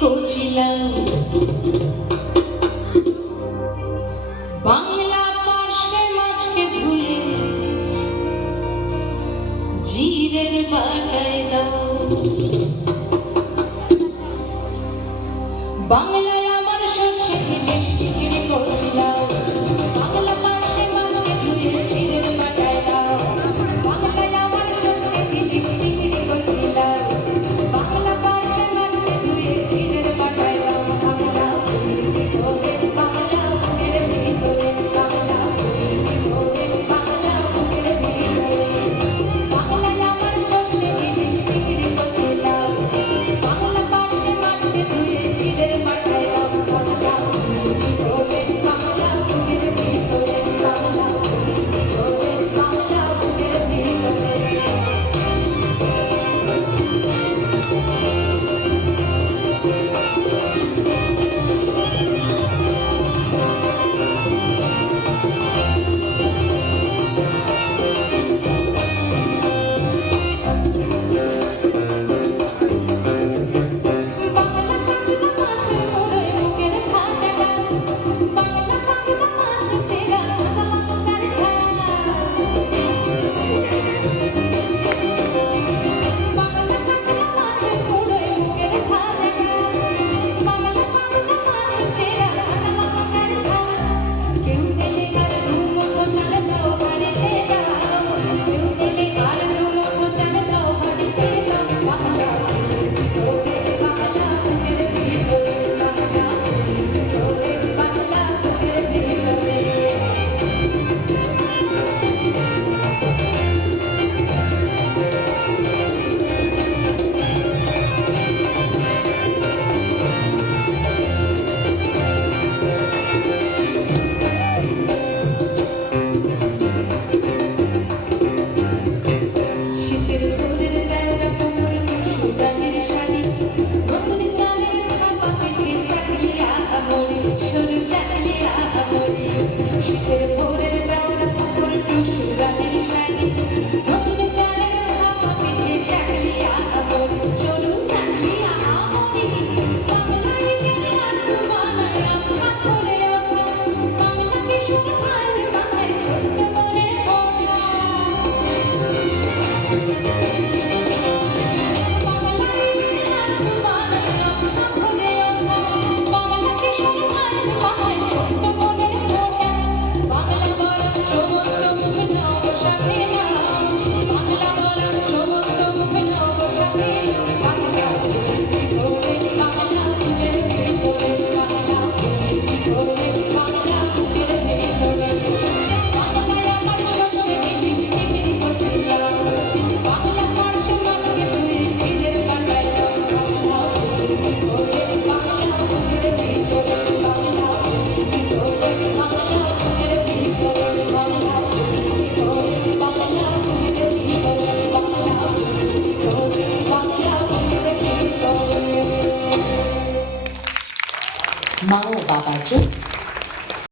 কচিলাম বাংলা পার্শ্বে মাছকে ধুয়ে জিরের বাটায় দাও। বাংলায় আমার সর্ষে ইলিশ চিংড়ি কচিলাম বাংলা পার্শ্বে মাছকে ধুয়ে জিরের বাটায় দাও। বাংলায় আমার সর্ষে ইলিশ চিংড়ি কচিলাম বাংলা পার্শ্বে মাছকে ধুয়ে জিরের বাটায় দাও। বাংলা ভিতরে বাংলা বুকের ভিতরে বাংলা ভিতরে বাংলা বুকের ভিতরে বাংলায় আমার সর্ষে ইলিশ চিংড়ি কচিলাম বাংলা পার্শ্বে মাছকে ধুয়ে জিরের বাটায় দাও। বাংলা ভিতরে বাংলা বুকের ভিতরে বাংলা ভিতরে বাংলা বুকের ভিতরে। মা ও বাবার জন্য